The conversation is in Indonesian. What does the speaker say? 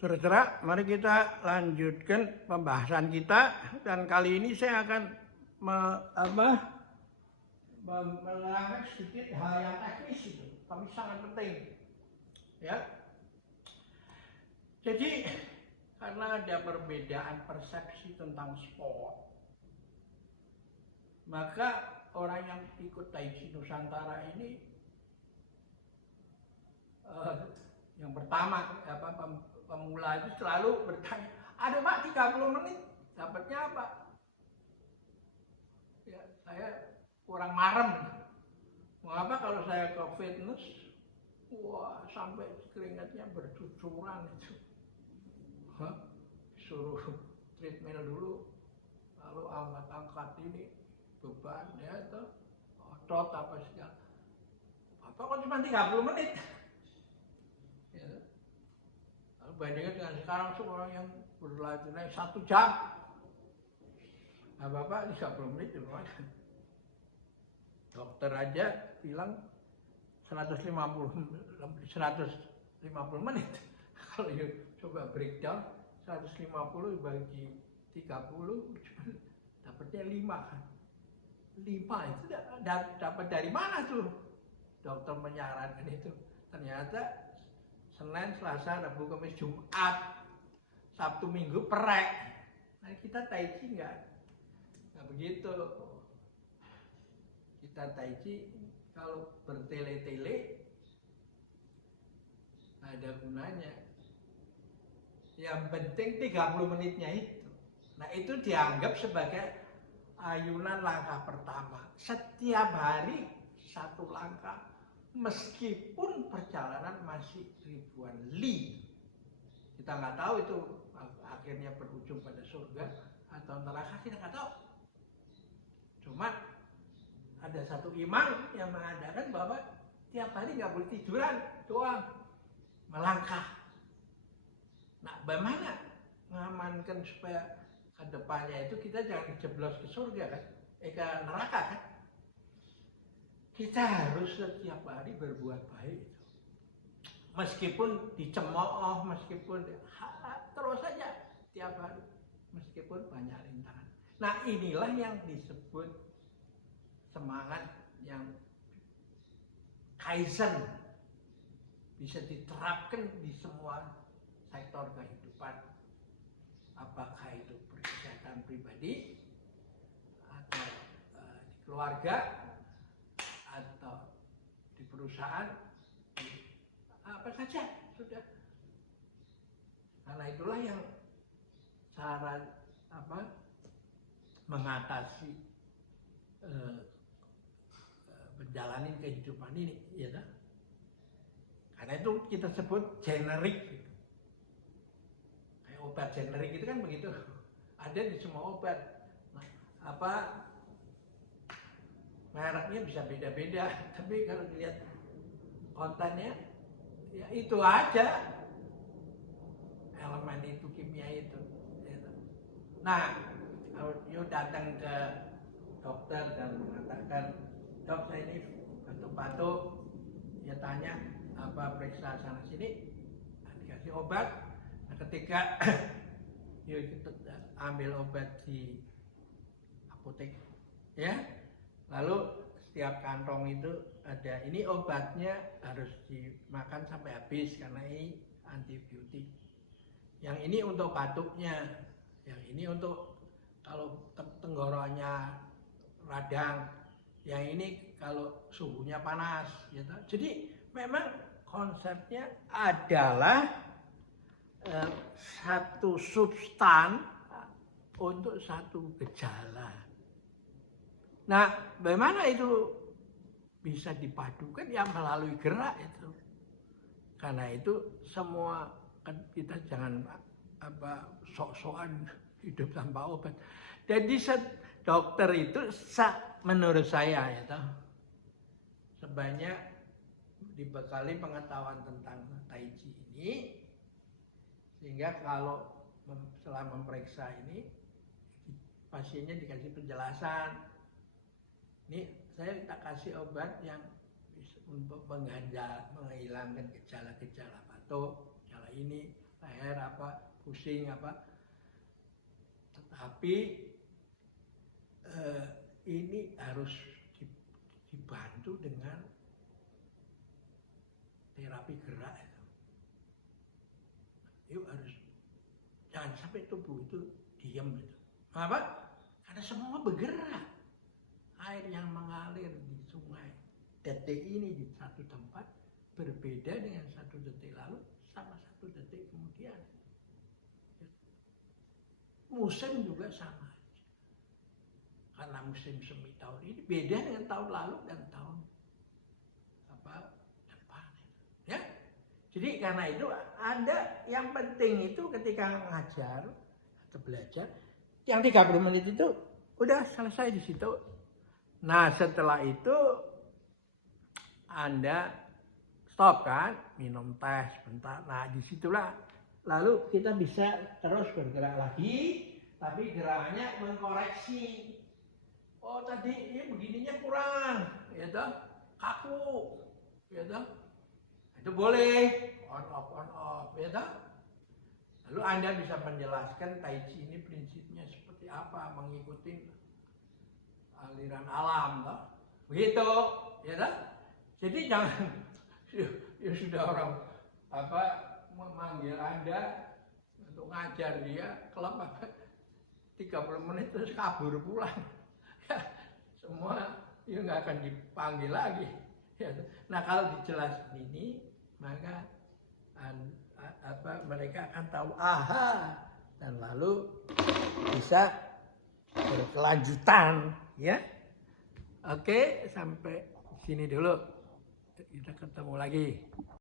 Saudara, mari kita lanjutkan pembahasan kita dan kali ini saya akan menerangkan sedikit hal yang teknis itu, tapi sangat penting. Ya. Jadi karena ada perbedaan persepsi tentang sport, maka orang yang ikut Tai Chi Nusantara ini yang pertama pemula itu selalu bertanya, ada Pak 30 menit dapatnya apa? Ya, saya kurang marem. Mengapa kalau saya ke fitness, wah sampai keringatnya bercucuran itu. Suruh treadmill dulu, lalu angkat-angkat ini beban ya itu, otot apa segala. Apa kok cuma 30 menit? Bandingkan dengan sekarang seorang yang berlatih 1 jam, Bapak 30 menit cuma. Dokter aja bilang 150 menit. Kalau you coba breakdown 150 bagi 30 dapatnya 5 kan. 5 itu dapat dari mana tuh? Dokter menyarankan itu. Ternyata Senin, Selasa, Rabu, Kamis, Jumat, Sabtu, Minggu perek. Nah kita Tai Chi nggak begitu. Kita Tai Chi kalau bertele-tele ada gunanya. Yang penting 30 menitnya itu. Nah itu dianggap sebagai ayunan langkah pertama. Setiap hari 1 langkah. Meskipun perjalanan masih ribuan li, kita nggak tahu itu akhirnya berujung pada surga atau neraka, kita nggak tahu. Cuma ada satu imam yang mengadakan bahwa tiap hari nggak boleh tiduran doang, melangkah. Nah, bagaimana mengamankan supaya kedepannya itu kita jangan jeblos ke surga kan, ke neraka kan? Kita harus setiap hari berbuat baik. Meskipun dicemooh, meskipun terus saja tiap hari, meskipun banyak rintangan. Nah inilah yang disebut semangat yang Kaizen, bisa diterapkan di semua sektor kehidupan. Apakah itu kesehatan pribadi, atau di keluarga, atau di perusahaan, apa saja sudah. Karena itulah yang cara mengatasi menjalani kehidupan ini, ya kan? Karena itu kita sebut generik. Kayak obat generik itu kan begitu, ada di semua obat. Nah, mereknya bisa beda-beda, tapi kalau dilihat kontennya, ya itu aja, elemen itu, kimia itu. Nah, kalau you datang ke dokter dan mengatakan, dok saya ini batuk-batuk, dia tanya apa, periksa sana sini, dikasih obat. Nah, ketika you ambil obat di apotek, ya. Lalu setiap kantong itu ada, ini obatnya harus dimakan sampai habis karena ini antibiotik. Yang ini untuk batuknya, yang ini untuk kalau tenggorokannya radang, yang ini kalau suhunya panas, gitu. Jadi memang konsepnya adalah satu substan untuk satu gejala. Nah, bagaimana itu bisa dipadukan? Ya melalui gerak itu. Karena itu semua kan kita jangan sok-sokan hidup tanpa obat. Jadi dokter itu menurut saya ya sebanyak dibekali pengetahuan tentang Tai Chi ini, sehingga kalau setelah memeriksa ini pasiennya dikasih penjelasan. Ini saya tak kasih obat yang untuk menghilangkan gejala-gejala batuk, gejala ini, leher apa, pusing apa. Tetapi ini harus dibantu dengan terapi gerak itu. Yuk harus jangan sampai tubuh itu diam gitu. Kenapa? Karena semua bergerak. Air yang mengalir di sungai detik ini di satu tempat berbeda dengan 1 detik lalu sama 1 detik kemudian. Musim juga sama. Karena musim semi tahun ini beda dengan tahun lalu dan tahun depan. Ya. Jadi karena itu Anda yang penting itu ketika ngajar atau belajar yang 30 menit itu udah selesai di situ. Nah, setelah itu Anda stop kan, minum teh sebentar. Nah, disitulah lalu kita bisa terus bergerak lagi, tapi gerakannya mengkoreksi. Oh, tadi ini begininya kurang, ya toh, kaku, ya toh. Itu boleh on off, ya toh. Lalu Anda bisa menjelaskan Tai Chi ini prinsipnya seperti apa, mengikuti aliran alam, toh. Begitu, ya toh. Jadi jangan ya sudah orang memanggil Anda untuk ngajar dia klub 30 menit terus kabur pulang. Semua ya nggak akan dipanggil lagi. Nah kalau dijelasin ini maka mereka akan tahu dan lalu bisa berkelanjutan, ya. Oke, sampai sini dulu. Kita ketemu lagi.